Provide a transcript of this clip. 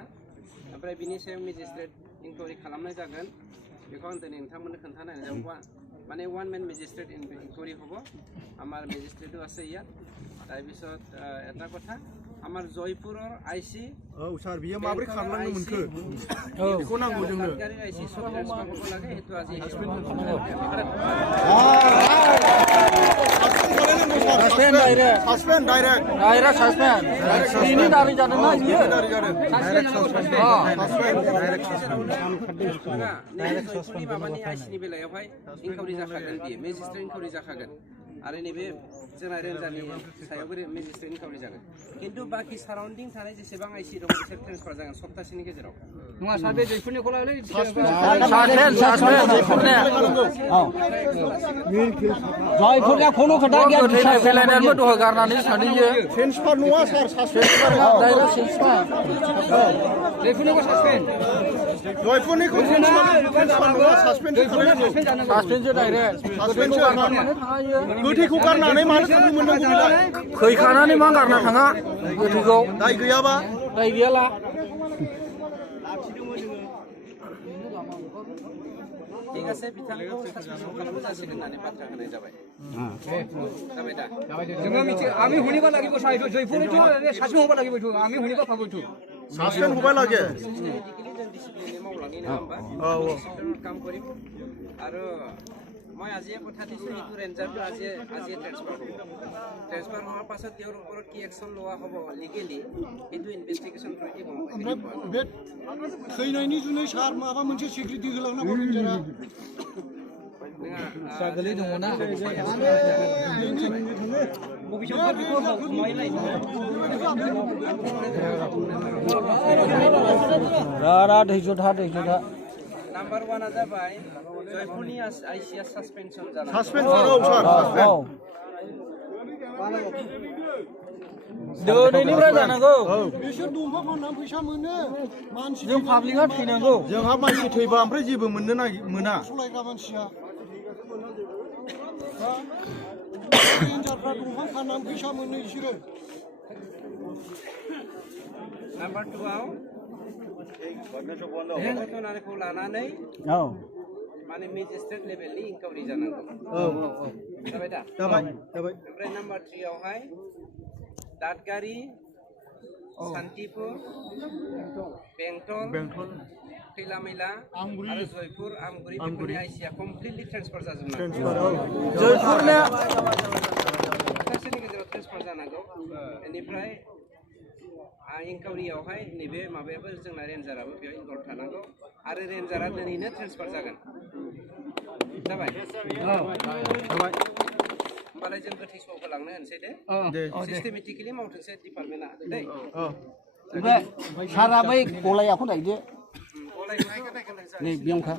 ना ओमफ्राय बिनि सायाव मेजिस्ट्रेट इनकुवारि खालामनाय जागोन बेखौ आं दिनै नोंथांमोननो खोन्थानो जाबाय माने ওয়ান ম্যান মেজিস্ট্রেট ইনকুৱাৰি হ'ব আমাৰ মেজিস্ট্ৰেটো আছে ইয়াত তাৰপিছত এটা কথা আমাৰ জয়পুৰৰ আইসি सार बियो माबोरै खालामलांनो मोनखो बेखौ नांगौ जोंनो आइसि सब ट्रेन्सफार লাগে हेतु আজি सासपेंड डायरेक्ट सासपेंड बिनि दारै जादों ना बियो डाइरेक्ट जयपुरनि माबानि आइसिनि बेलायावहाय इनकुवारि जाखागोन बियो मेजिस्ट्रेट इनकुवारि जाखागोन आरो नैबे जोंना रेन्जारनि सायावबो मेजिस्ट्रेट इनकुवारि जागोन खिन्थु बाखि साराउन्डिं थानाय जेसेबां आइसि दं बिसोर ट्रेन्सफार जागोन सप्तासेनि गेजेराव नङा सार बे जयपुरनिखौ लायलै जयपुरनिया खुनु खोथा गैया फैलायनानैबो दहाय गारनानै सानैयो ट्रेन्सफार नङा सार सासपेंड डाइरेक्ट ट्रेन्सफार जयपुरनिखौ सासपेंड जयपुरनिखौ ट्रेन्सफार नङा सासपेंड सासपेंडसो डाइरेक्ट सासपेंडसो गोथैखौ गारनानै मानो थांनो मोननांगौ बिलाय खैखानानै मा गारना थाङा गोथैखौ दाय गैयाबा दाय गैयाला ঠিক আছে बिथांखौ सासपेन्सन खालामनो जासिगोन होननानै बाथ्रा होनाय जाबाय जाबाय दा जोङो मिथि आमी हुनिबा লাগিব साइड जयपुरनिथ' सासपेन्ड होबा লাগিব आमी हुनिबा पाबोथ' सासपेंड होबाय লাগে ডিসিপ্লিনে मावलाङि नङा होमबा डिसिप्लिনৰ কাম কৰিম আৰু মই আজিয়ে কথা দিছোঁ এইটো ৰেঞ্জাৰটো আজিয়ে ট্ৰেন্সফাৰ হ'ব ট্ৰেন্সফাৰ হোৱাৰ পাছত তেওঁৰ ওপৰত কি একশ্যন লোৱা হ'ব লিগেলি সেইটো ইনভেষ্টিগেশ্যন কৰি গম बे थैनायनि जुनै सार माबा मोनसे सिक्रिटि होलांनांगौ रेन्जारा सागलि दङना रा दैजो था नाम्बार 1 आ जाबाय जयपुरनि आइसिया सासपेनसन जानांगौ सासपेंड औ सार दोनैनिफ्राय जानांगौ बिसोर दंफां फाननानै फैसा मोनो मानसि जों पाब्लिकआ थैनांगौ जोंहा मानसि थैबा ओमफ्राय जेबो मोननो मोना सलायग्रा मानसिया रेन्जारफ्रा दंफां फाननानै फैसा मोनो बिसोरो नाम्बार 2 आव घटनाखौ लानानै माने मेजिस्ट्रेट लेभेलनि इनकुवारि जानांगौ जाबाय दा जाबाय ओमफ्राय नाम्बार 3 आवहाय दादगारि शान्तिपुर बेंटल खैलामैला आरो जयपुर आमगुरि बेफोरनि आइसिया कमप्लिटलि ट्रेन्सफार जाजोबनांगौ जयपुरना सप्तासेनि गेजेराव ट्रेन्सफार जानांगौ बेनिफ्राय इनकुवारियावहाय नैबे माबायाबो जोंना रेन्जाराबो बेयाव इनभल्भ थानांगौ आरो रेन्जारा दिनैनो ट्रेन्सफार जागोन जाबाय होमबालाय जों गोथै सहखौ लांनो होनसै दे सिस्टेमेटिकेलि मावथोंसै डिपार्टमेन्टआ दै ओमफ्राय सारा बै गलायाखौ नायदो नै बेयावखा